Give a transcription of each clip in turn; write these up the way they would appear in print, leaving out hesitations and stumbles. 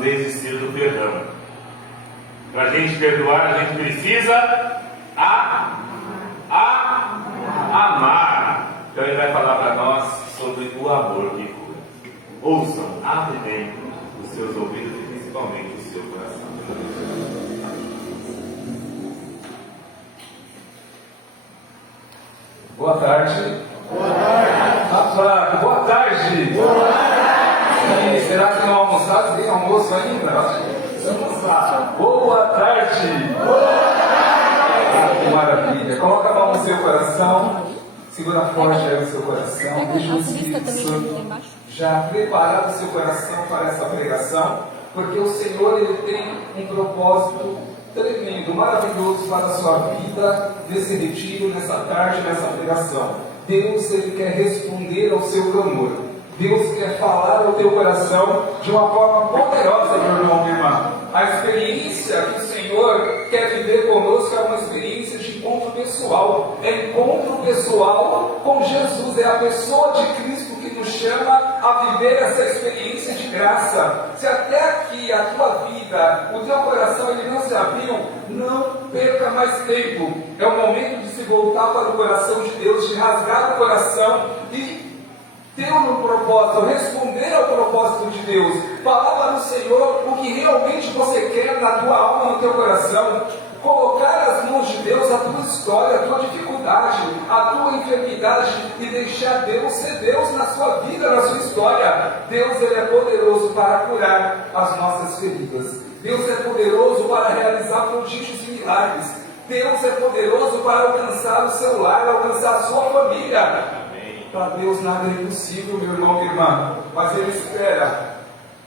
desistir do perdão. Para a gente perdoar, a gente precisa amar. Então ele vai falar para nós sobre o amor que cura. Ouçam, abre bem os seus ouvidos e principalmente o seu coração. Boa tarde. Boa tarde. Rafa, boa tarde. Boa tarde. E será que não almoçaram? Tem almoço ainda? Boa tarde. Ah, que maravilha. Coloca a mão no seu coração. Segura forte aí o seu coração. Deixa o Espírito Santo já preparar o seu coração para essa pregação, porque o Senhor ele tem um propósito tremendo, maravilhoso para a sua vida, nesse retiro, nessa tarde, nessa pregação. Deus ele quer responder ao seu clamor. Deus quer falar ao teu coração de uma forma poderosa, meu irmão, minha irmã. A experiência que o Senhor quer viver conosco é uma experiência de encontro pessoal. É encontro pessoal com Jesus. É a pessoa de Cristo que nos chama a viver essa experiência de graça. Se até aqui a tua vida, o teu coração ele não se abriu, não perca mais tempo. É o momento de se voltar para o coração de Deus, de rasgar o coração e ter um propósito, responder ao propósito de Deus, falar para o Senhor o que realmente você quer na tua alma, no teu coração, colocar nas mãos de Deus a tua história, a tua dificuldade, a tua enfermidade e deixar Deus ser Deus na sua vida, na sua história. Deus ele é poderoso para curar as nossas feridas. Deus é poderoso para realizar prodígios e milagres. Deus é poderoso para alcançar o seu lar, alcançar a sua família. Para Deus nada é impossível, meu irmão, minha irmã, mas Ele espera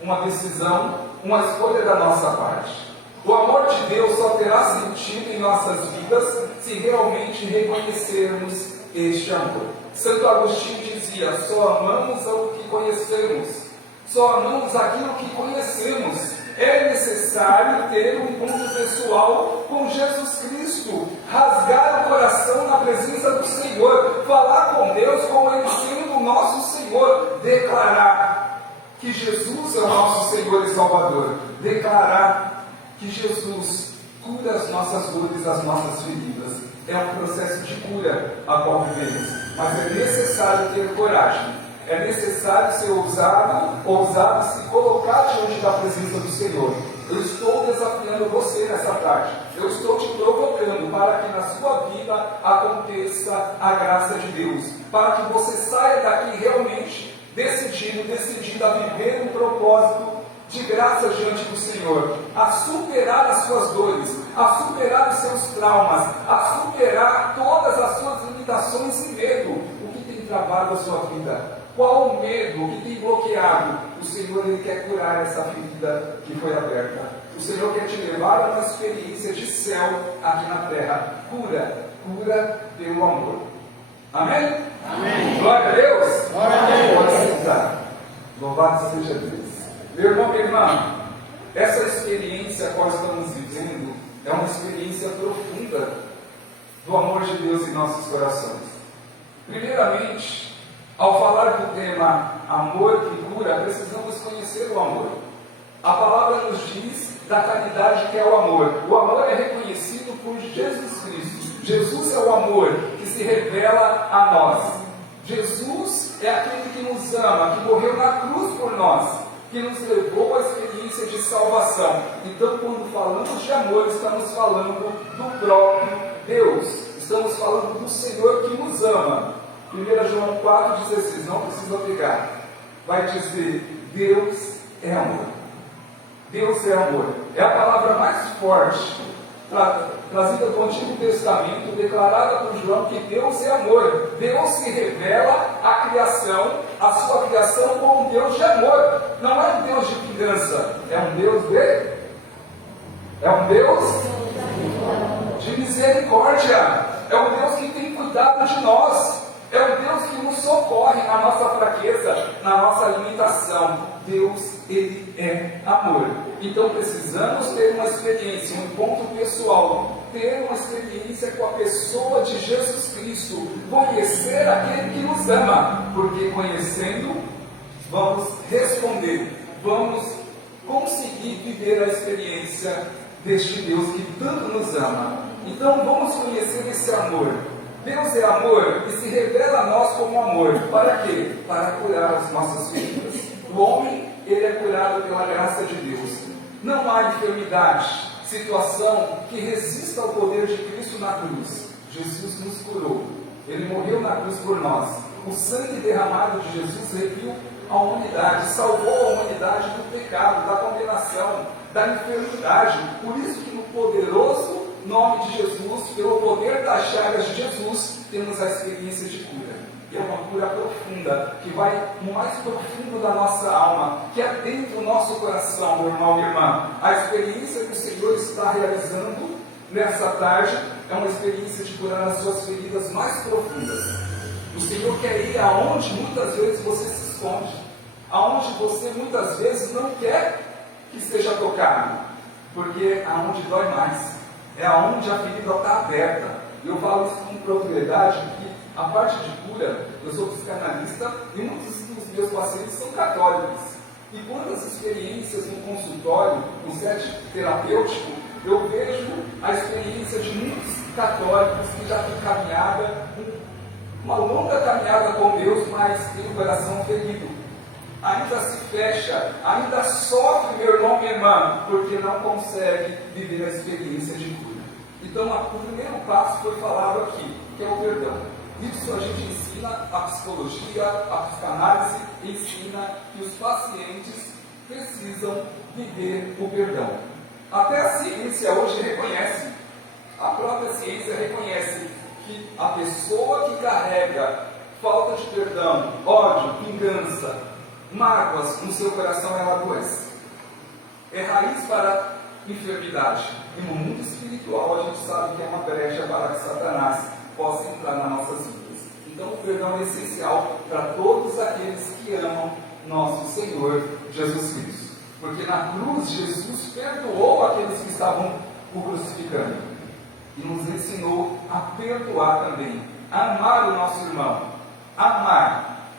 uma decisão, uma escolha da nossa parte. O amor de Deus só terá sentido em nossas vidas se realmente reconhecermos este amor. Santo Agostinho dizia: só amamos o que conhecemos, só amamos aquilo que conhecemos. É necessário ter um encontro pessoal com Jesus Cristo, rasgar o coração na presença do Senhor, falar com Deus como Ele sendo o nosso Senhor, declarar que Jesus é o nosso Senhor e Salvador, declarar que Jesus cura as nossas dores, as nossas feridas. É um processo de cura a qual vivemos, mas é necessário ter coragem. É necessário ser ousado se colocar diante da presença do Senhor. Eu estou desafiando você nessa tarde. Eu estou te provocando para que na sua vida aconteça a graça de Deus. Para que você saia daqui realmente decidida a viver um propósito de graça diante do Senhor. A superar as suas dores, a superar os seus traumas, a superar todas as suas limitações e medo. O que tem travado a sua vida? Qual o medo que tem bloqueado? O Senhor ele quer curar essa ferida que foi aberta. O Senhor quer te levar a uma experiência de céu aqui na terra. Cura pelo amor. Amém? Amém. Glória a Deus. Glória a Deus. Pode sentar. Louvado seja Deus. Meu irmão, minha irmã, essa experiência a qual estamos vivendo é uma experiência profunda do amor de Deus em nossos corações. Primeiramente, ao falar do tema amor que cura, precisamos conhecer o amor. A palavra nos diz da caridade que é o amor. O amor é reconhecido por Jesus Cristo. Jesus é o amor que se revela a nós. Jesus é aquele que nos ama, que morreu na cruz por nós, que nos levou à experiência de salvação. Então, quando falamos de amor, estamos falando do próprio Deus. Estamos falando do Senhor que nos ama. 1 João 4,16, não precisa pegar. Vai dizer: Deus é amor. Deus é amor. É a palavra mais forte trazida do Antigo Testamento, declarada por João, que Deus é amor. Deus se revela à criação, a sua criação, como um Deus de amor. Não é um Deus de vingança, é um Deus de misericórdia. É um Deus que tem cuidado de nós. É um Deus que nos socorre na nossa fraqueza, na nossa limitação. Deus, Ele é amor. Então precisamos ter uma experiência, um encontro pessoal, ter uma experiência com a pessoa de Jesus Cristo, conhecer aquele que nos ama, porque conhecendo, vamos responder, vamos conseguir conseguir viver a experiência deste Deus que tanto nos ama. Então vamos conhecer esse amor. Deus é amor e se revela a nós como amor. Para quê? Para curar as nossas feridas. O homem, ele é curado pela graça de Deus. Não há enfermidade, situação que resista ao poder de Cristo na cruz. Jesus nos curou. Ele morreu na cruz por nós. O sangue derramado de Jesus reviu a humanidade, salvou a humanidade do pecado, da condenação, da enfermidade. Por isso que no poderoso nome de Jesus, pelo poder das chagas de Jesus, temos a experiência de cura. E é uma cura profunda, que vai no mais profundo da nossa alma, que é dentro do nosso coração, meu irmão e minha irmã. A experiência que o Senhor está realizando nessa tarde é uma experiência de curar as suas feridas mais profundas. O Senhor quer ir aonde muitas vezes você se esconde, aonde você muitas vezes não quer que seja tocado, porque é aonde dói mais, é aonde a ferida está aberta. Eu falo isso com propriedade, que a parte de cura, eu sou psicanalista e muitos dos meus pacientes são católicos. E quantas experiências no consultório, no set terapêutico, eu vejo a experiência de muitos católicos que já têm caminhada, uma longa caminhada com Deus, mas tem o coração ferido. Ainda se fecha, ainda sofre, meu irmão, minha irmã, porque não consegue viver a experiência de cura. Então, o primeiro passo foi falado aqui, que é o perdão. Isso a gente ensina, a psicologia, a psicanálise ensina que os pacientes precisam viver o perdão. Até a ciência hoje reconhece, a própria ciência reconhece que a pessoa que carrega falta de perdão, ódio, vingança, mágoas no seu coração, ela adoece. É raiz para enfermidade. E no mundo espiritual a gente sabe que é uma brecha para que Satanás possa entrar nas nossas vidas. Então o perdão é essencial para todos aqueles que amam nosso Senhor Jesus Cristo. Porque na cruz Jesus perdoou aqueles que estavam o crucificando. E nos ensinou a perdoar também, a amar o nosso irmão, amar,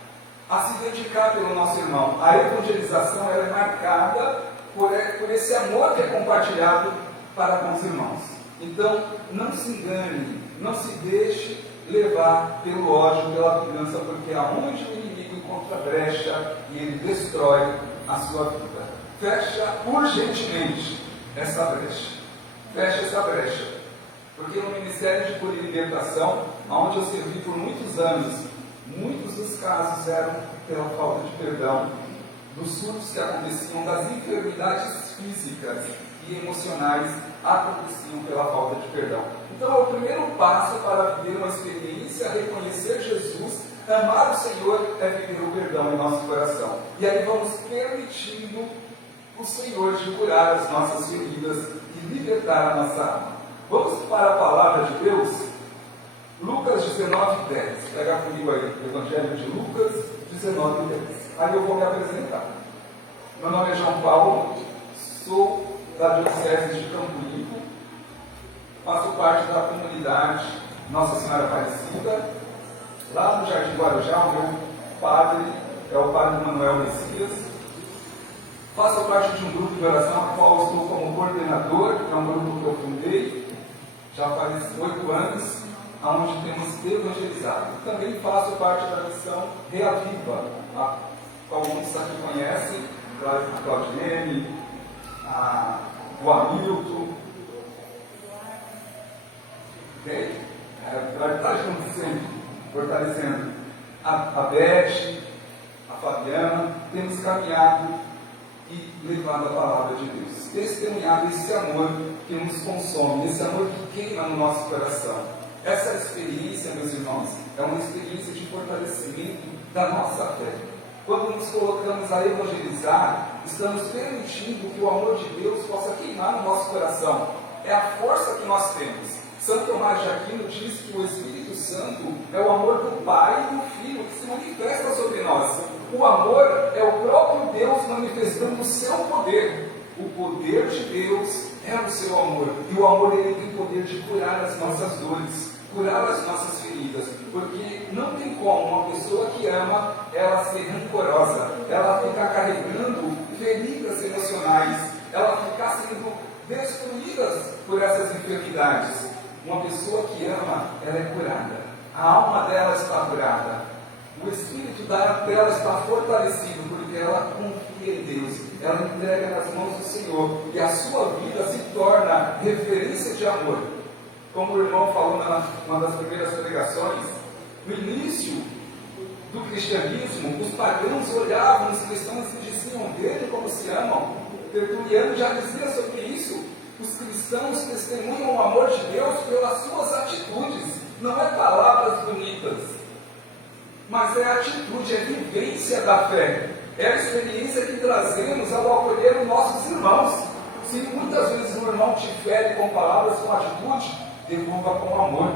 a se dedicar pelo nosso irmão. A evangelização ela é marcada por esse amor que é compartilhado para com os irmãos. Então, não se engane, não se deixe levar pelo ódio, pela vingança, porque aonde o inimigo encontra brecha e ele destrói a sua vida. Fecha urgentemente essa brecha. Fecha essa brecha. Porque no Ministério de Cura e Libertação, onde eu servi por muitos anos, muitos dos casos eram pela falta de perdão, dos surtos que aconteciam, das enfermidades físicas e emocionais aconteciam pela falta de perdão. Então, o primeiro passo para viver uma experiência, reconhecer Jesus, amar o Senhor, é viver o perdão em nosso coração. E aí vamos permitindo o Senhor de curar as nossas feridas e libertar a nossa alma. Vamos para a palavra de Deus, Lucas 19:10. Pega comigo aí, o Evangelho de Lucas 19:10. Aí eu vou me apresentar. Meu nome é João Paulo, sou da Diocese de Campo Limpo, faço parte da comunidade Nossa Senhora Aparecida. Lá no Jardim Guarujá, o meu padre é o Padre Manuel Messias. Faço parte de um grupo de oração, a qual estou como coordenador, é um grupo que eu fundei, já faz 8 anos, onde temos evangelizado. Também faço parte da missão Reaviva, a qual muitos aqui conhecem, a Claudinene, o Hamilton. Ok? Vai estar junto sempre, fortalecendo. A Beth, a Fabiana, temos caminhado e levado a palavra de Deus. Testemunhado esse amor que nos consome, esse amor que queima no nosso coração. Essa experiência, meus irmãos, é uma experiência de fortalecimento da nossa fé. Quando nos colocamos a evangelizar, estamos permitindo que o amor de Deus possa queimar no nosso coração. É a força que nós temos. São Tomás de Aquino diz que o Espírito Santo é o amor do Pai e do Filho que se manifesta sobre nós. O amor é o próprio Deus manifestando o seu poder. O poder de Deus é o seu amor. E o amor ele tem poder de curar as nossas dores, curar as nossas feridas. Porque não tem como uma pessoa que ama, ela ser rancorosa, ela ficar carregando feridas emocionais, ela destruídas por essas enfermidades. Uma pessoa que ama, ela é curada. A alma dela está curada. O espírito dela está fortalecido, porque ela confia em Deus. Ela entrega nas mãos do Senhor. E a sua vida se torna referência de amor. Como o irmão falou numa das primeiras pregações, no início do cristianismo, os pagãos olhavam os cristãos e diziam: vejam como se amam. Tertuliano já dizia sobre isso. Os cristãos testemunham o amor de Deus pelas suas atitudes. Não é palavras bonitas, mas é a atitude, é a vivência da fé. É a experiência que trazemos ao acolher os nossos irmãos. Se muitas vezes o irmão te fere com palavras, com atitude, devolva com amor.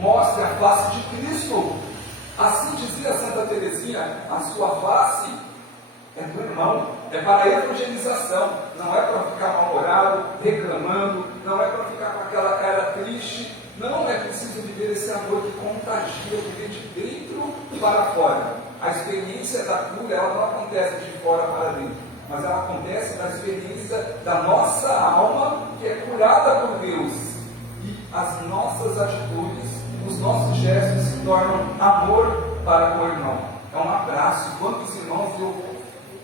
Mostre a face de Cristo. Assim dizia Santa Teresinha: a sua face é do irmão, é para a evangelização, não é para ficar mal-humorado, reclamando, não é para ficar com aquela cara triste. Não é preciso viver esse amor que contagia, viver de dentro para fora. A experiência da cura, ela não acontece de fora para dentro, mas ela acontece na experiência da nossa alma, que é curada por Deus. E as nossas atitudes, os nossos gestos se tornam amor para com o irmão. É um abraço. Quantos irmãos eu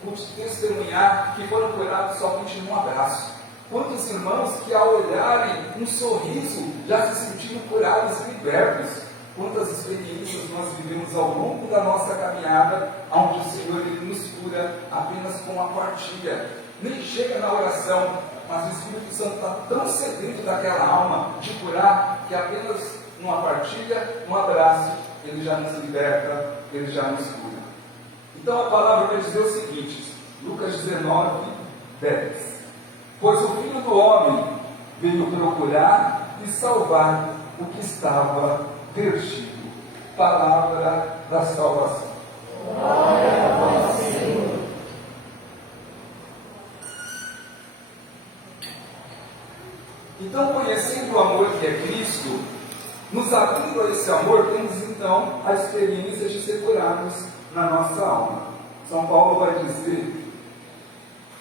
pude testemunhar que foram curados somente num abraço? Quantos irmãos que ao olharem um sorriso já se sentiram curados e libertos? Quantas experiências nós vivemos ao longo da nossa caminhada, onde o Senhor ele nos cura apenas com a partilha. Nem chega na oração, mas o Espírito Santo está tão sedento daquela alma de curar, que apenas numa partilha, num abraço, ele já nos liberta, ele já nos cura. Então a palavra vai dizer o seguinte, Lucas 19, 10. Pois o Filho do Homem veio procurar e salvar o que estava perdido. Palavra da salvação. Glória a vós, Senhor. Então, conhecendo o amor que é Cristo, nos abrindo a esse amor, temos então a experiência de ser curados na nossa alma. São Paulo vai dizer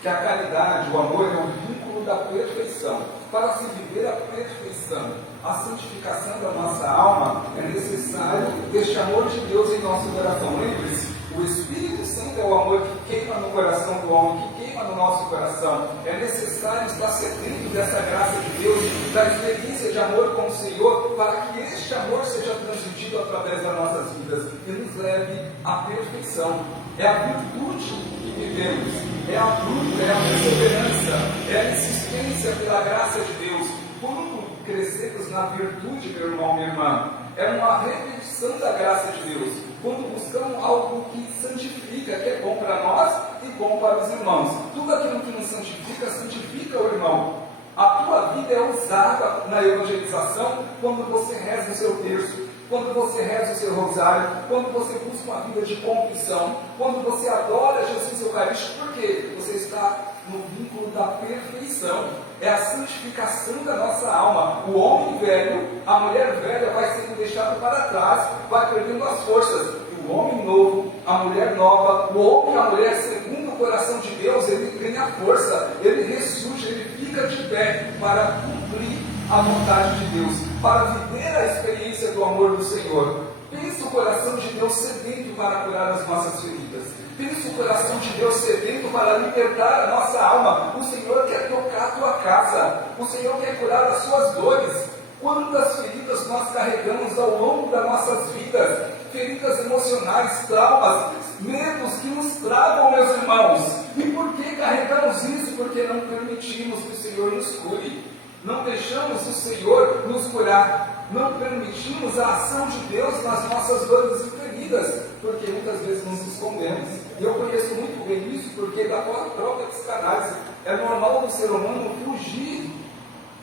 que a caridade, o amor, é um vínculo da perfeição. Para se viver a perfeição, a santificação da nossa alma, é necessário este amor de Deus em nosso coração. Lembre-se, o Espírito Santo é o amor que queima no coração do homem, que queima no nosso coração. É necessário estar sedento dessa graça de Deus, da experiência de amor com o Senhor, para que este amor seja transmitido através das nossas vidas e nos leve à perfeição. É a virtude que vivemos. É a luta, é a perseverança, é a insistência pela graça de Deus. Quando crescemos na virtude, meu irmão, minha irmã, é uma repetição da graça de Deus. Quando buscamos algo que santifica, que é bom para nós e bom para os irmãos. Tudo aquilo que nos santifica, santifica o irmão. A tua vida é usada na evangelização quando você reza o seu terço, quando você reza o seu rosário, quando você busca uma vida de confissão, quando você adora Jesus Eucarístico, porque você está no vínculo da perfeição. É a santificação da nossa alma. O homem velho, a mulher velha vai sendo deixado para trás, vai perdendo as forças. E o homem novo, a mulher nova, o homem e a mulher segundo o coração de Deus, ele ganha força, ele ressurge, ele fica de pé para cumprir a vontade de Deus, para viver a experiência do amor do Senhor. Pensa o coração de Deus sedento para curar as nossas feridas. Pensa o coração de Deus sedento para libertar a nossa alma. O Senhor quer tocar a tua casa. O Senhor quer curar as suas dores. Quantas feridas nós carregamos ao longo das nossas vidas? Feridas emocionais, traumas, medos que nos travam, meus irmãos. E por que carregamos isso? Porque não permitimos que o Senhor nos cure. Não deixamos o Senhor nos curar. Não permitimos a ação de Deus nas nossas dores e feridas, porque muitas vezes nos escondemos. E eu conheço muito bem isso, porque da própria psicanálise é normal o ser humano fugir,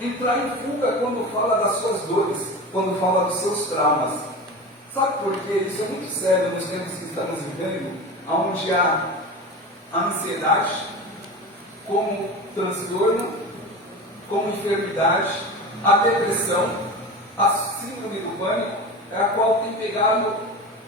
entrar em fuga quando fala das suas dores, quando fala dos seus traumas. Sabe por quê? Isso é muito sério nos tempos que estamos vivendo, onde há a ansiedade como transtorno, como enfermidade, a depressão, a síndrome do pânico, a qual tem pegado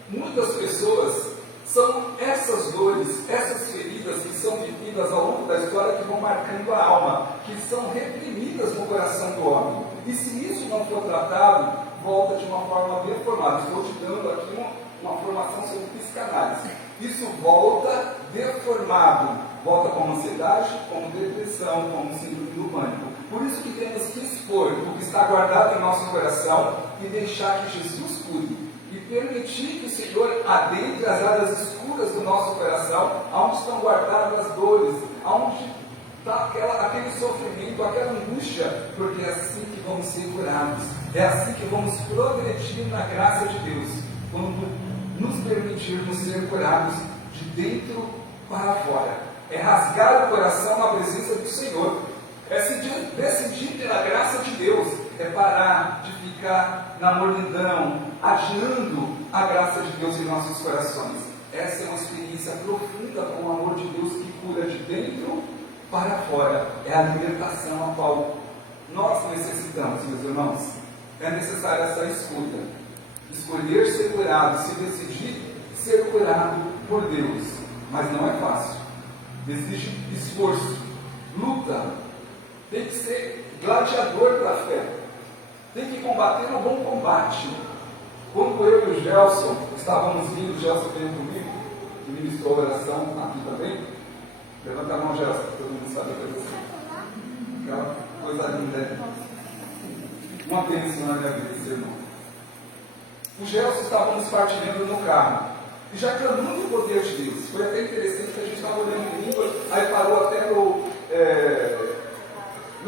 muitas pessoas São essas dores, essas feridas que são vividas ao longo da história que vão marcando a alma, que são reprimidas no coração do homem. E se isso não for tratado, volta de uma forma deformada. Estou te dando aqui uma formação sobre psicanálise. Isso volta deformado, volta como ansiedade, como depressão, como síndrome do pânico. Por isso que temos que expor o que está guardado em nosso coração e deixar que Jesus cuide. E permitir que o Senhor adentre as áreas escuras do nosso coração, onde estão guardadas as dores, onde está aquele sofrimento, aquela angústia, porque é assim que vamos ser curados, é assim que vamos progredir na graça de Deus, quando nos permitirmos ser curados de dentro para fora. É rasgar o coração na presença do Senhor, é decidir pela graça de Deus, é parar de ficar na mornidão, adiando a graça de Deus em nossos corações. Essa é uma experiência profunda com o amor de Deus que cura de dentro para fora. É a libertação a qual nós necessitamos, meus irmãos. É necessária essa escuta. Escolher ser curado, se decidir ser curado por Deus. Mas não é fácil. Exige esforço, luta. Tem que ser gladiador da fé. Tem que combater o bom combate. Quando eu e o Gelson estávamos vindo, o Gelson veio comigo, que ministrou a oração aqui também. Levanta a mão, Gelson, para todo mundo saber coisa assim. Aquela coisa linda. Uma bênção na minha vida, esse irmão. O Gelson estávamos partilhando no carro. E já clamando o poder de Deus. Foi até interessante que a gente estava olhando em língua, aí parou até no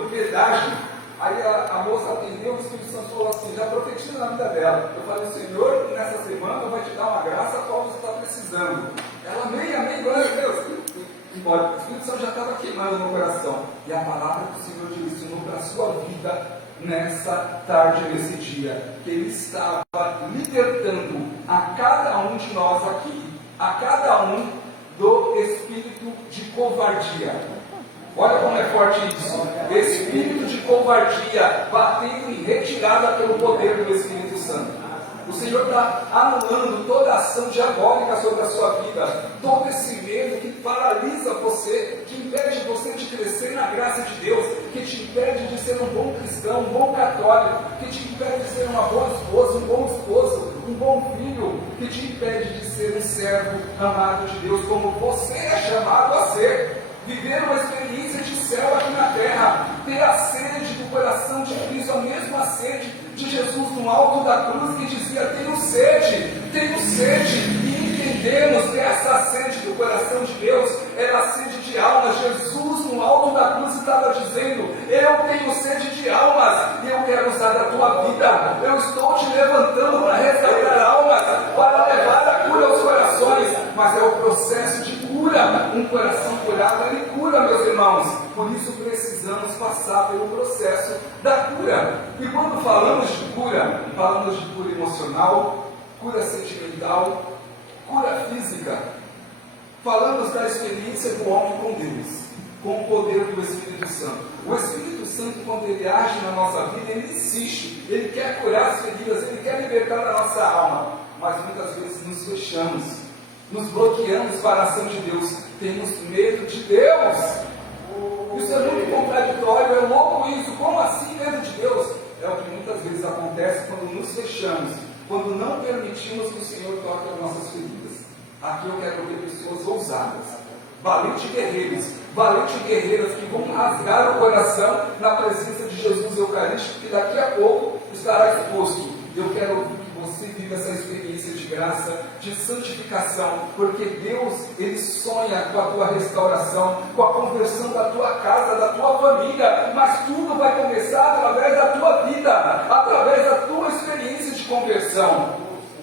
pedágio. Aí a moça atendeu, o Espírito Santo falou assim, já profetiza na vida dela. Eu falei, o Senhor nessa semana vai te dar uma graça a qual você está precisando. Ela, amém, glória a Deus. Embora o Espírito Santo já estava queimando no coração. E a palavra que o Senhor direcionou para a sua vida nessa tarde, nesse dia, que Ele estava libertando a cada um de nós aqui, a cada um do espírito de covardia. Olha como é forte isso. Espírito de covardia batendo em retirada pelo poder do Espírito Santo. O Senhor está anulando toda a ação diabólica sobre a sua vida, todo esse medo que paralisa você, que impede você de crescer na graça de Deus, que te impede de ser um bom cristão, um bom católico, que te impede de ser uma boa esposa, um bom esposo, um bom filho, que te impede de ser um servo amado de Deus, como você é chamado a ser. Viver uma experiência de céu aqui na terra, ter a sede do coração de Cristo, a mesma sede de Jesus no alto da cruz, que dizia, tenho sede, e entendemos que essa sede do coração de Deus era a sede de almas. Jesus no alto da cruz estava dizendo, eu tenho sede de almas, e eu quero usar a tua vida, eu estou te levantando para resgatar almas, para levar a cura aos corações, mas é o processo de cura. Um coração curado, ele cura, meus irmãos. Por isso precisamos passar pelo processo da cura. E quando falamos de cura emocional, cura sentimental, cura física. Falamos da experiência do homem com Deus, com o poder do Espírito Santo. O Espírito Santo, quando ele age na nossa vida, ele insiste, ele quer curar as feridas, ele quer libertar a nossa alma. Mas muitas vezes nos fechamos, nos bloqueamos para a ação de Deus, temos medo de Deus. Isso é muito contraditório, é louco isso. Como assim medo de Deus? É o que muitas vezes acontece quando nos fechamos, quando não permitimos que o Senhor toque as nossas feridas. Aqui eu quero ver pessoas ousadas, valentes guerreiras que vão rasgar o coração na presença de Jesus Eucarístico, que daqui a pouco estará exposto. Eu quero que você viva essa experiência de graça, de santificação, porque Deus, Ele sonha com a tua restauração, com a conversão da tua casa, da tua família, mas tudo vai começar através da tua vida, através da tua experiência de conversão.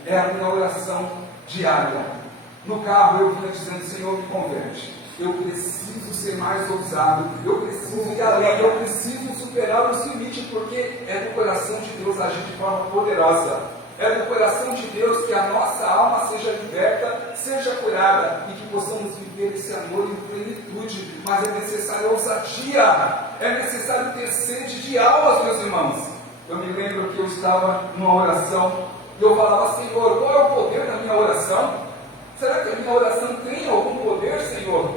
É a minha oração diária. No carro eu vinha dizendo, Senhor, me converte. Eu preciso ser mais ousado, eu preciso ir além, eu preciso superar os limites, porque é do coração de Deus agir de forma poderosa. É do coração de Deus que a nossa alma seja liberta, seja curada, e que possamos viver esse amor em plenitude. Mas é necessário ousadia, é necessário ter sede de almas, meus irmãos. Eu me lembro que eu estava numa oração, e eu falava, Senhor, qual é o poder da minha oração? Será que a minha oração tem algum poder, Senhor?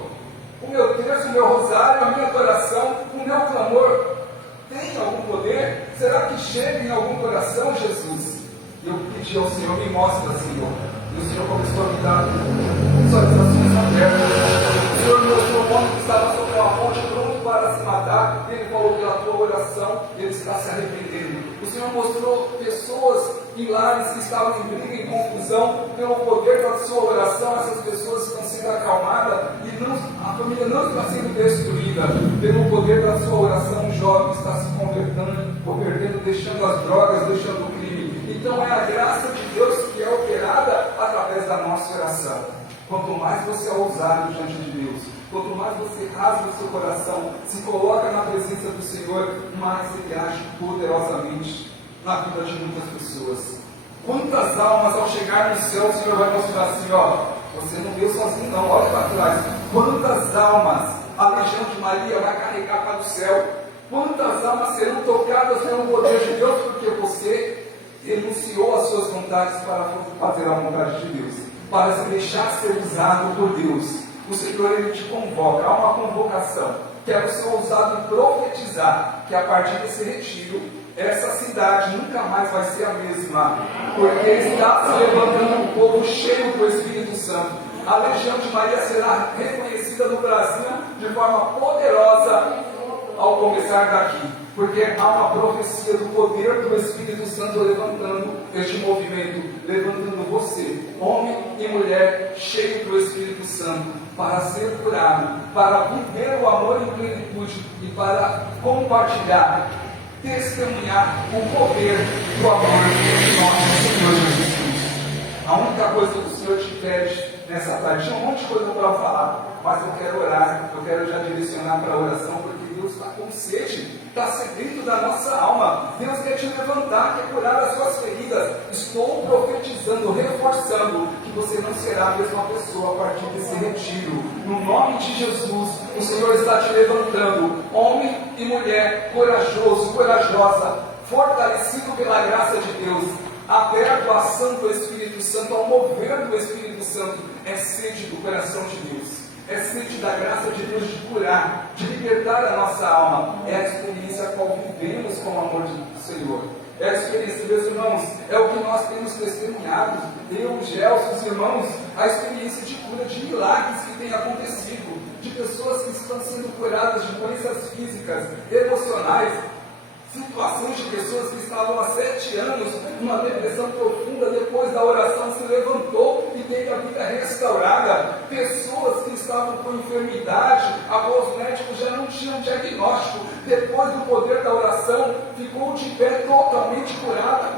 O meu terço, o meu rosário, a minha adoração, o meu clamor tem algum poder? Será que chega em algum coração, Jesus? E eu pedi ao Senhor, me mostra, Senhor. E o Senhor começou a me dar visualizações abertas. O Senhor me mostrou um homem que estava sobre uma ponte pronto para se matar. E Ele falou pela tua oração, ele está se arrependendo. O Senhor mostrou pessoas em lares que estavam em briga, em confusão, pelo poder da sua oração. Essas pessoas estão sendo acalmadas e a família não está sendo destruída. Pelo poder da sua oração, o jovem está se convertendo, deixando as drogas, deixando o crime. Então é a graça de Deus que é operada através da nossa oração. Quanto mais você é ousado diante de Deus, quanto mais você rasga o seu coração, se coloca na presença do Senhor, mais Ele age poderosamente na vida de muitas pessoas. Quantas almas ao chegar no céu o Senhor vai mostrar assim, ó, você não veio sozinho não, olha para trás. Quantas almas a legião de Maria vai carregar para o céu? Quantas almas serão tocadas pelo poder de Deus porque você renunciou às suas vontades para fazer a vontade de Deus, para se deixar ser usado por Deus. O Senhor, Ele te convoca, há uma convocação. Quero ser ousado em profetizar que a partir desse retiro, essa cidade nunca mais vai ser a mesma, porque está se levantando um povo cheio do Espírito Santo. A legião de Maria será reconhecida no Brasil de forma poderosa ao começar daqui, porque há uma profecia do poder do Espírito Santo levantando este movimento, levantando você, homem e mulher, cheio do Espírito Santo, para ser curado, para viver o amor em plenitude e para compartilhar, testemunhar o poder do amor de nosso Senhor Jesus Cristo. A única coisa que o Senhor te pede nessa tarde, tinha um monte de coisa para falar, mas eu quero orar, eu quero já direcionar para a oração, porque Deus está com sede, está sedento da nossa alma. Deus quer te levantar, quer curar as suas feridas. Estou profetizando, reforçando que você não será a mesma pessoa a partir desse retiro. No nome de Jesus, o Senhor está te levantando, homem e mulher, corajoso, corajosa, fortalecido pela graça de Deus, aberto à ação do Espírito Santo, ao mover do Espírito Santo. É sede do coração de Deus. É sede da graça de Deus de curar, de libertar a nossa alma. É a experiência a qual vivemos com o amor do Senhor. É a experiência, meus irmãos, é o que nós temos testemunhado. Eu, Gelson, os irmãos, a experiência de cura, de milagres que tem acontecido, de pessoas que estão sendo curadas de doenças físicas, emocionais, situações de pessoas que estavam há 7 anos numa depressão profunda, depois da oração se levantou e teve a vida restaurada. Pessoas que estavam com enfermidade, agora os médicos já não tinham diagnóstico, depois do poder da oração ficou de pé totalmente curada,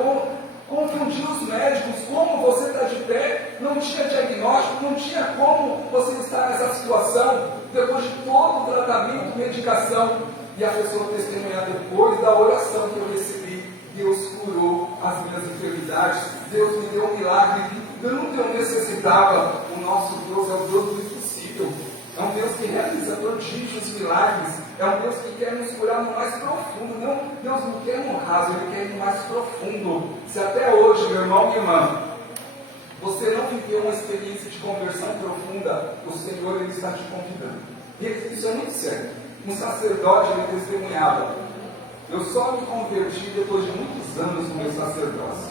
confundiu os médicos. Como você está de pé? Não tinha diagnóstico, não tinha como você estar nessa situação, depois de todo o tratamento, medicação. E a pessoa testemunhar depois da oração que eu recebi, Deus curou as minhas enfermidades, Deus me deu um milagre que tanto eu necessitava. O nosso Deus é o Deus do impossível, é um Deus que realiza prodígios, milagres, é um Deus que quer nos curar no mais profundo. Não, Deus não quer no raso, Ele quer ir no mais profundo. Se até hoje, meu irmão e irmã, você não viveu uma experiência de conversão profunda, o Senhor, Ele está te convidando. E isso é muito sério. Um sacerdote, ele testemunhava: eu só me converti depois de muitos anos no meu sacerdócio.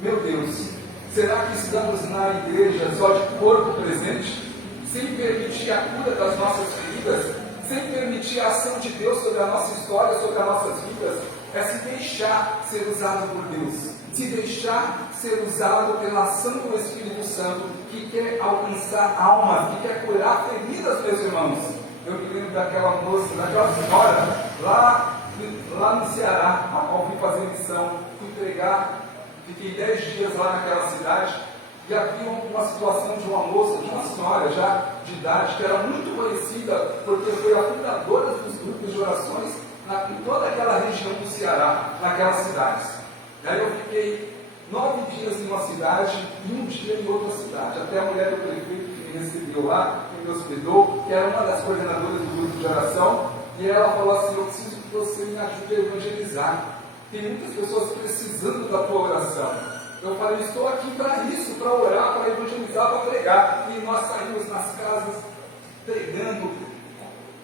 Meu Deus, será que estamos na igreja só de corpo presente, sem permitir a cura das nossas feridas, sem permitir a ação de Deus sobre a nossa história, sobre as nossas vidas? É se deixar ser usado por Deus, se deixar ser usado pela ação do Espírito Santo, que quer alcançar almas, que quer curar feridas, meus irmãos. Eu me lembro daquela moça, daquela senhora, lá no Ceará, a qual vim fazer missão, fui pregar, fiquei 10 dias lá naquela cidade, e havia uma situação de uma moça, de uma senhora já de idade, que era muito conhecida, porque foi a fundadora dos grupos de orações em toda aquela região do Ceará, naquelas cidades. E aí eu fiquei 9 dias em uma cidade e 1 dia em outra cidade, até a mulher do prefeito que me recebeu lá, me hospedou, que era uma das coordenadoras do grupo de oração, e ela falou assim: eu preciso que você me ajude a evangelizar. Tem muitas pessoas precisando da tua oração. Eu falei, estou aqui para isso, para orar, para evangelizar, para pregar. E nós saímos nas casas, pregando,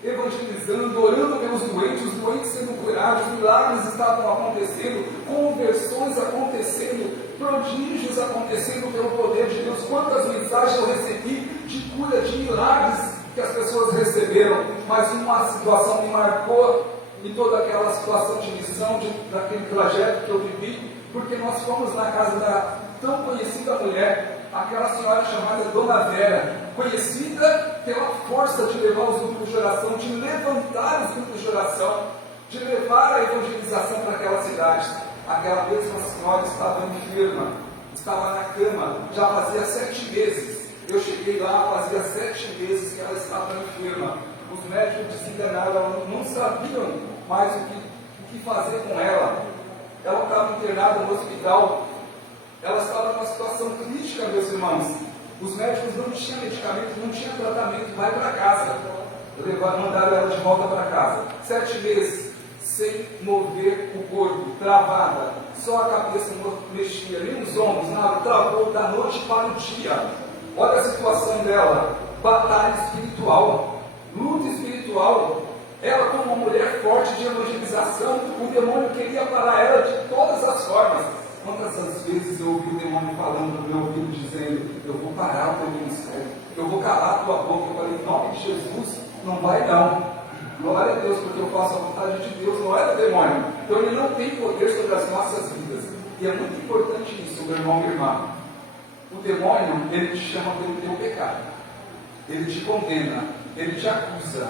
evangelizando, orando pelos doentes, os doentes sendo curados, milagres estavam acontecendo, conversões acontecendo, prodígios acontecendo pelo poder de Deus. Quantas mensagens eu recebi de cura, de milagres que as pessoas receberam, mas uma situação me marcou em toda aquela situação de missão, daquele trajeto que eu vivi, porque nós fomos na casa da tão conhecida mulher, aquela senhora chamada Dona Vera, conhecida pela força de levar os grupos de oração, de levantar os grupos de oração, de levar a evangelização para aquela cidade. Aquela mesma senhora estava enferma, estava na cama, já fazia 7 meses. Eu cheguei lá, fazia 7 meses que ela estava enferma. Os médicos desenganaram, ela não sabiam mais o que fazer com ela. Ela estava internada no hospital. Ela estava numa situação crítica, meus irmãos. Os médicos não tinham medicamento, não tinham tratamento. Vai para casa. Mandaram ela de volta para casa. 7 meses, sem mover o corpo, travada. Só a cabeça não mexia, nem os ombros, nada. Travou da noite para o dia. Olha a situação dela. Batalha espiritual, luta espiritual. Ela, como uma mulher forte de evangelização, o demônio queria parar ela de todas as formas. Quantas vezes eu ouvi o demônio falando no meu ouvido, dizendo: eu vou parar o teu ministério, eu vou calar a tua boca. Eu falei: em nome de Jesus, não vai não. Glória a Deus, porque eu faço a vontade de Deus, não é do demônio. Então ele não tem poder sobre as nossas vidas. E é muito importante isso, meu irmão e minha irmã. O demônio, ele te chama pelo teu pecado, ele te condena, ele te acusa.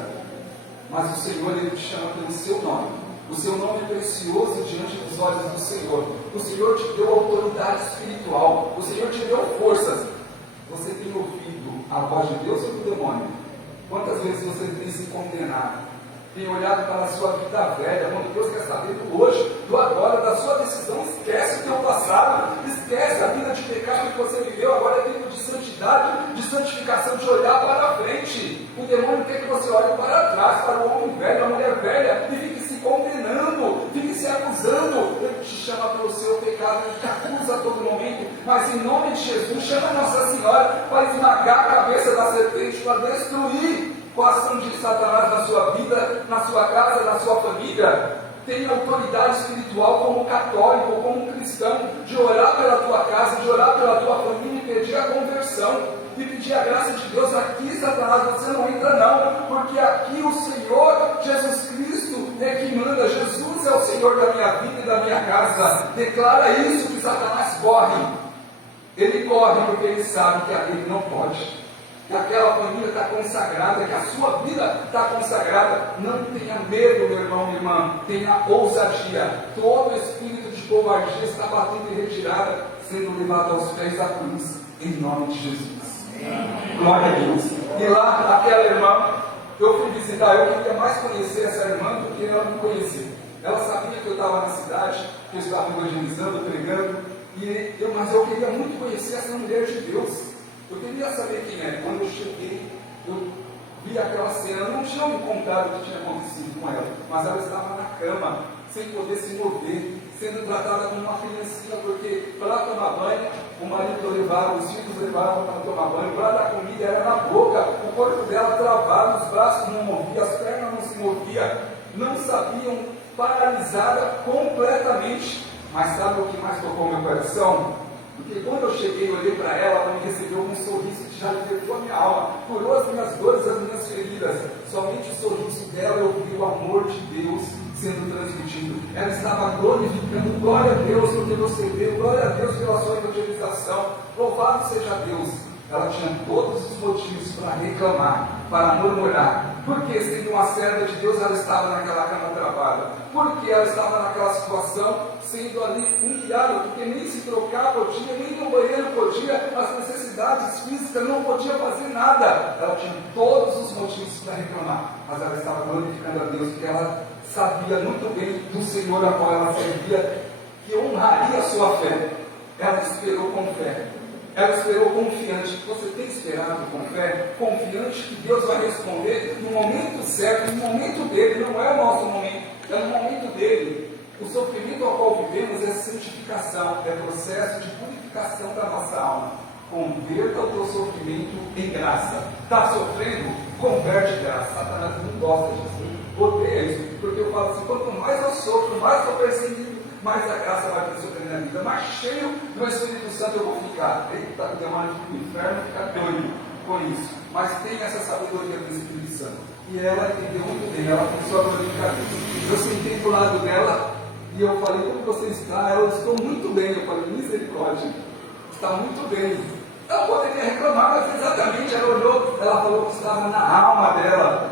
Mas o Senhor, ele te chama pelo seu nome. O seu nome é precioso diante dos olhos do Senhor. O Senhor te deu autoridade espiritual. O Senhor te deu forças. Você tem ouvido a voz de Deus ou do demônio? Quantas vezes você tem se condenado? Tem olhado para a sua vida velha, quando Deus quer saber do hoje, do agora, da sua decisão? Esquece o teu passado, esquece a vida de pecado que você viveu. Agora é tempo de santidade, de santificação, de olhar para a frente. O demônio quer que você olhe para trás, para o homem velho, a mulher velha, e fique se condenando, fique se acusando. Ele te chama pelo seu pecado, ele te acusa a todo momento, mas em nome de Jesus, chama Nossa Senhora para esmagar a cabeça da serpente, para destruir com a ação de Satanás na sua vida, na sua casa, na sua família. Tenha autoridade espiritual como católico, como cristão, de orar pela tua casa, de orar pela tua família e pedir a conversão, e pedir a graça de Deus. Aqui, Satanás, você não entra não, porque aqui o Senhor Jesus Cristo é que manda. Jesus é o Senhor da minha vida e da minha casa. Declara isso, que Satanás corre. Ele corre porque ele sabe que aquele não pode, que aquela família está consagrada, que a sua vida está consagrada. Não tenha medo, meu irmão, minha irmã, tenha ousadia. Todo espírito de covardia está batendo em retirada, sendo levado aos pés da cruz, em nome de Jesus. Glória a Deus. E lá, aquela irmã, eu fui visitar, eu queria mais conhecer essa irmã do que ela me conhecia. Ela sabia que eu estava na cidade, que eu estava evangelizando, pregando, mas eu queria muito conhecer essa mulher de Deus. Eu queria saber quem é. Quando eu cheguei, eu vi aquela cena. Eu não tinha me contado o que tinha acontecido com ela, mas ela estava na cama, sem poder se mover, sendo tratada como uma criancinha, porque para tomar banho, o marido levava, os filhos levavam para tomar banho, para dar comida era na boca, o corpo dela travado, os braços não moviam, as pernas não se moviam, não sabiam, paralisada completamente. Mas sabe o que mais tocou meu coração? Porque quando eu cheguei, olhei para ela, ela me recebeu com um sorriso que já libertou a minha alma, curou as minhas dores, as minhas feridas. Somente o sorriso dela eu vi o amor de Deus sendo transmitido. Ela estava glorificando, glória a Deus porque você veio, glória a Deus pela sua evangelização, louvado seja Deus. Ela tinha todos os motivos para reclamar, para murmurar. Porque, sendo uma serva de Deus, ela estava naquela cama travada? Porque ela estava naquela situação, sendo ali humilhada, porque nem se trocar podia, nem no banheiro podia, as necessidades físicas não podia fazer nada. Ela tinha todos os motivos para reclamar, mas ela estava glorificando a Deus, porque ela sabia muito bem do Senhor a qual ela servia, que honraria a sua fé. Ela esperou com fé. Ela esperou confiante. Você tem esperado com fé? Confiante que Deus vai responder no momento certo, no momento dele. Não é o nosso momento, é no momento dele. O sofrimento ao qual vivemos é santificação, é processo de purificação da nossa alma. Converta o teu sofrimento em graça. Está sofrendo? Converte em graça. Satanás não gosta disso. Odeia isso. Porque eu falo assim, quanto mais eu sofro, mais estou perseguido, mais a graça vai vir sobre a minha vida. Mais cheio do Espírito Santo eu vou ficar. Eita, o demônio do inferno fica doido com isso. Mas tem essa sabedoria do Espírito Santo. E ela entendeu muito bem, ela começou a dor de cabeça. Eu sentei do lado dela e eu falei, como você está? Ela estou muito bem. Eu falei, misericórdia, está muito bem. Ela poderia reclamar, mas exatamente ela olhou, ela falou que estava na alma dela.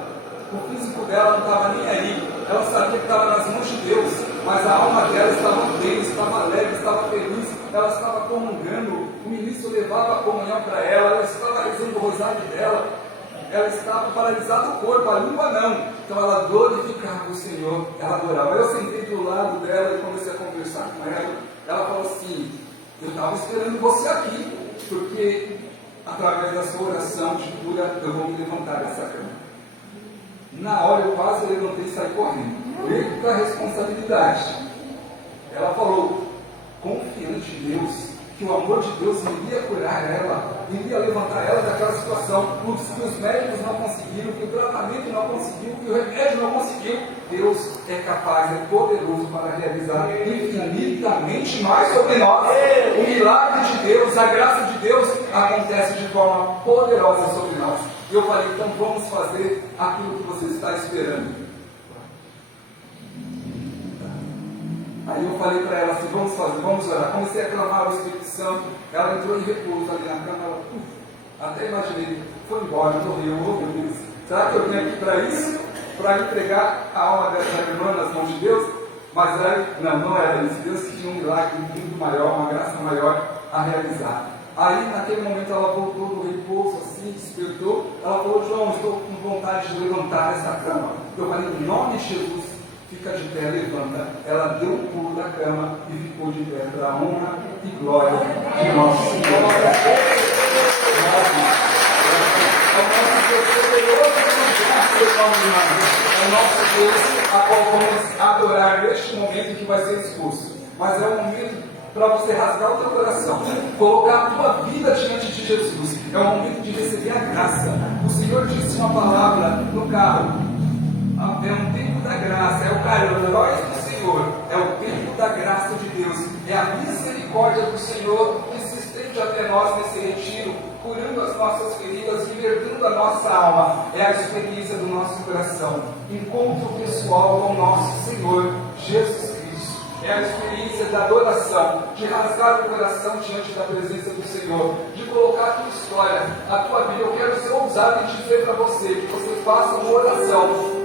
O físico dela não estava nem aí. Ela sabia que estava nas mãos de Deus, mas a alma dela estava bem, estava alegre, estava feliz. Ela estava comungando, o ministro levava a comunhão para ela, ela estava rezando o rosário dela. Ela estava paralisada o corpo, a língua não. Então ela glorificava o Senhor, ela adorava. Eu sentei do lado dela e comecei a conversar com ela. Ela falou assim, eu estava esperando você aqui, porque através da sua oração de cura eu vou me levantar dessa cama. Na hora eu quase levantei e saí correndo. Eita responsabilidade. Ela falou, confiante em Deus, que o amor de Deus iria curar ela, iria levantar ela daquela situação, que os médicos não conseguiram, que o tratamento não conseguiu, que o remédio não conseguiu. Deus é capaz, é poderoso para realizar infinitamente mais sobre nós. O milagre de Deus, a graça de Deus acontece de forma poderosa sobre nós. E eu falei, então vamos fazer aquilo que você está esperando. Aí eu falei para ela assim, vamos fazer, vamos orar. Comecei a clamar ao Espírito Santo. Ela entrou em repouso ali na cama. Até imaginei, foi embora, morreu, meu Deus. Será que eu vim aqui para isso? Para entregar a alma dessa irmã nas mãos de Deus? Mas aí, não era isso. Deus que tinha um milagre muito maior, uma graça maior a realizar. Aí naquele momento ela voltou do repouso, assim, despertou. Ela falou, João, estou com vontade de levantar essa cama. Eu falei, em nome de Jesus, fica de pé, levanta. Ela deu um pulo da cama e ficou de pé para a honra e glória de nosso Senhor. É o nosso Deus a qual vamos adorar neste momento que vai ser exposto. Mas é um momento para você rasgar o teu coração, colocar a tua vida diante de Jesus. É o momento de receber a graça. O Senhor disse uma palavra no carro. É um tempo da graça, é o calor do Senhor, é o tempo da graça de Deus, é a misericórdia do Senhor que se estende até nós nesse retiro, curando as nossas feridas, libertando a nossa alma. É a experiência do nosso coração, encontro pessoal com o nosso Senhor Jesus Cristo. É a experiência da adoração, de rasgar o coração diante da presença do Senhor, de colocar a tua história, a tua vida. Eu quero ser ousado e dizer para você que você faça uma oração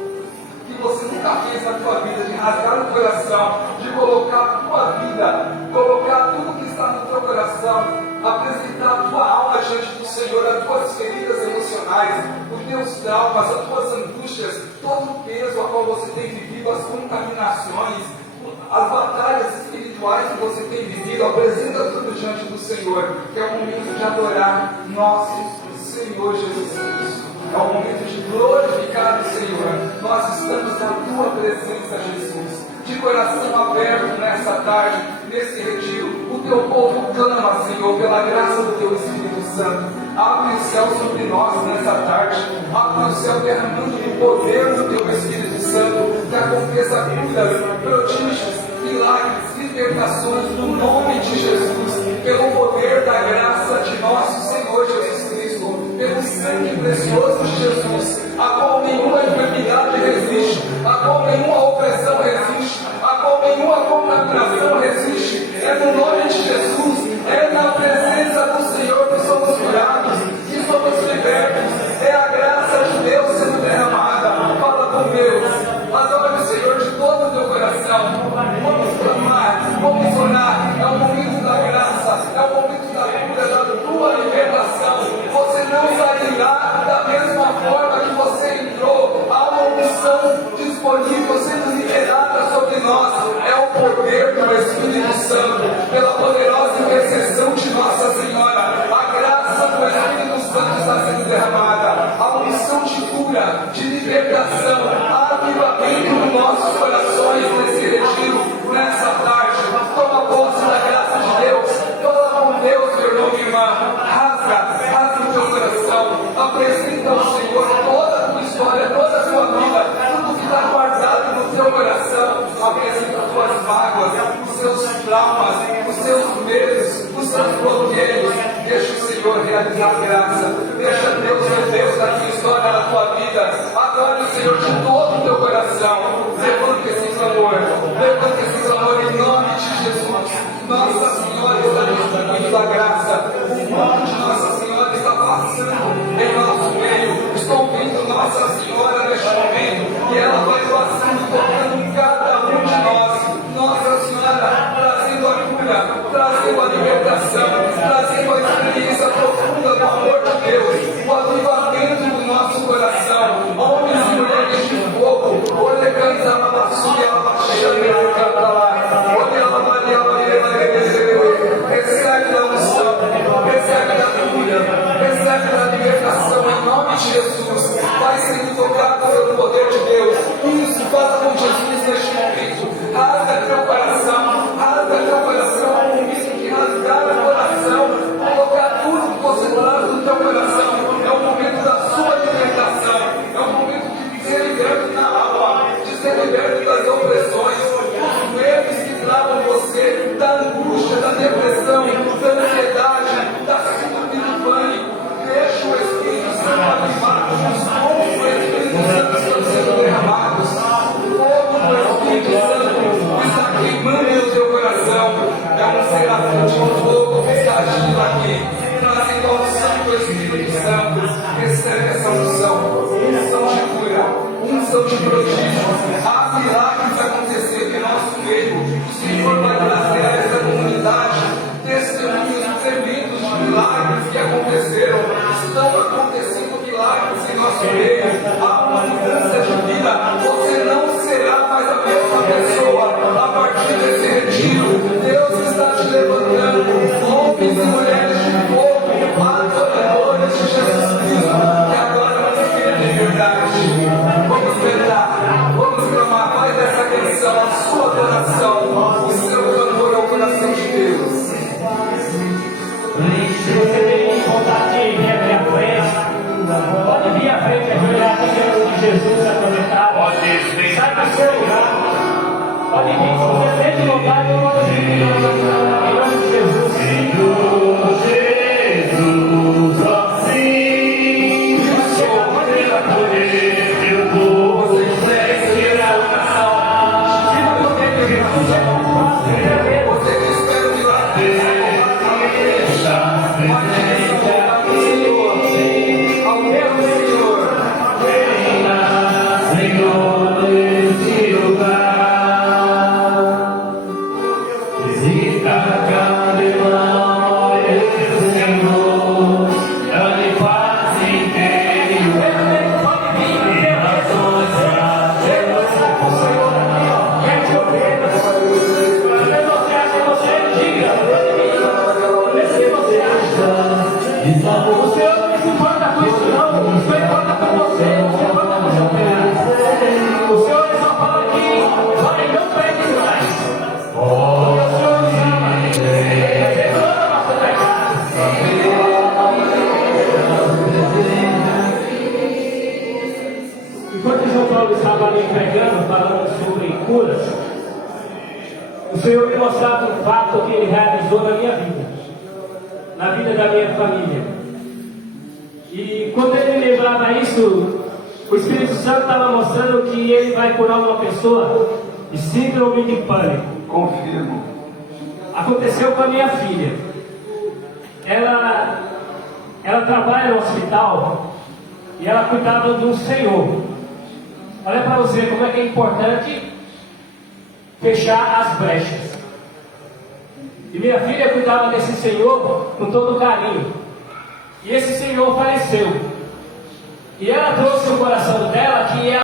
que você nunca fez na tua vida, de rasgar o coração, de colocar a tua vida, colocar tudo que está no teu coração, apresentar a tua alma diante do Senhor, as tuas feridas emocionais, os teus traumas, as tuas angústias, todo o peso a qual você tem vivido, as contaminações, as batalhas espirituais que você tem vivido. Apresenta tudo diante do Senhor, que é o momento de adorar nosso Senhor Jesus Cristo. É o momento de glorificar o Senhor. Nós estamos na tua presença, Jesus, de coração aberto nessa tarde, nesse retiro. O teu povo clama, Senhor, pela graça do teu Espírito Santo. Abre o céu sobre nós nessa tarde. Abre o céu derramando o poder do teu Espírito Santo, que aconteça curas, prodígios, milagres, libertações no nome de Jesus, pelo poder da graça de nosso Senhor Jesus Cristo, pelo sangue precioso de Jesus, a qual nenhuma enfermidade resiste, a qual nenhuma opressão resiste, a qual nenhuma contaminação resiste. É no nome de Jesus, é na presença do Senhor que somos curados, que somos libertos. É a graça de Deus sendo derramada. Fala com Deus, adore o Senhor de todo o teu coração. Vamos clamar, vamos orar. É o momento da graça, é o momento da cura, da tua libertação. Você não sairá da mesma forma que você entrou. Há uma unção disponível sendo liberada apresenta as tuas mágoas, os seus traumas, os seus medos, os seus bloqueios. Deixa o Senhor realizar a graça. Deixa Deus ser Deus da tua história, da tua vida. Adore o Senhor de todo o teu coração. Levanta esse clamor. Levanta esse clamor em nome de Jesus. Nossa Senhora está distribuindo da graça. O nome de Nossa Senhora está passando em nosso meio. Estou vendo Nossa Senhora neste momento. E ela vai passando, tocando cada um de nós. Nossa Senhora trazendo a cura, trazendo a libertação, trazendo a experiência profunda do amor de Deus, o avivamento do nosso coração. Homens e mulheres de fogo, olha, canta a baixinha, a baixinha, canta lá. Recebe a unção, recebe a cura, recebe a libertação em nome de Jesus. Vai sendo tocado pelo poder de Deus. Isso, fala com Jesus neste momento. Rasga teu coração, rasga teu coração. Isso que rasgar o coração, colocar tudo que você traz do teu coração. É o momento da sua libertação. É o momento de ser liberto na alma, de ser liberto das opressões, dos medos que travam você, da angústia, da depressão, da ansiedade, da síndrome do pânico. Deixa o Espírito Santo avivar, os dons do Espírito Santo estão sendo derramados. O fogo do Espírito Santo está queimando no teu coração. É um serafim de fogo que está agindo aqui, trazendo a unção do Espírito Santo. Recebe essa unção, unção de cura, unção de prodígio. Há milagres acontecendo em nosso meio. O Senhor vai trazer a essa comunidade testemunhos tremendos de milagres que aconteceram. Estão acontecendo milagres em nosso meio. Há uma mudança de vida. Você não será mais a mesma pessoa a partir desse retiro. Deus está te levantando, homens e mulheres de fogo, adoradores de Jesus Cristo, que agora vão viver de verdade. Vamos cantar, vamos clamar, faz dessa canção a sua adoração, o seu clamor ao coração de Deus. Se você tem vontade de vir aqui à frente, pode vir à frente, ajoelhar diante de Jesus aproveitado. Sai do seu lugar. Pode vir, se você sente vontade, pode vir. Em nome de Jesus. Senhor Jesus, assim, você pode acolher meu povo. Você quiser tirar o coração, Se não puder, Jesus, é mais fácil. você que espera o milagre. O Senhor não se importa com isso, não. O Senhor importa com você, o Senhor importa com o seu pedaço. O Senhor só fala que vai, não pegue mais. Porque o Senhor nos ama. Ele perdoa nosso pecado. Enquanto João Paulo estava ali pregando, falando sobre curas, o Senhor me mostrava um fato que Ele realizou na minha vida, na vida da minha família. E quando ele me lembrava isso, o Espírito Santo estava mostrando que ele vai curar uma pessoa de síndrome de pânico. Confirmo. Aconteceu com a minha filha. Ela trabalha no hospital e ela cuidava de um senhor. Olha para você como é que é importante fechar as brechas. E minha filha cuidava desse senhor com todo carinho. E esse senhor faleceu. E ela trouxe no coração dela que ela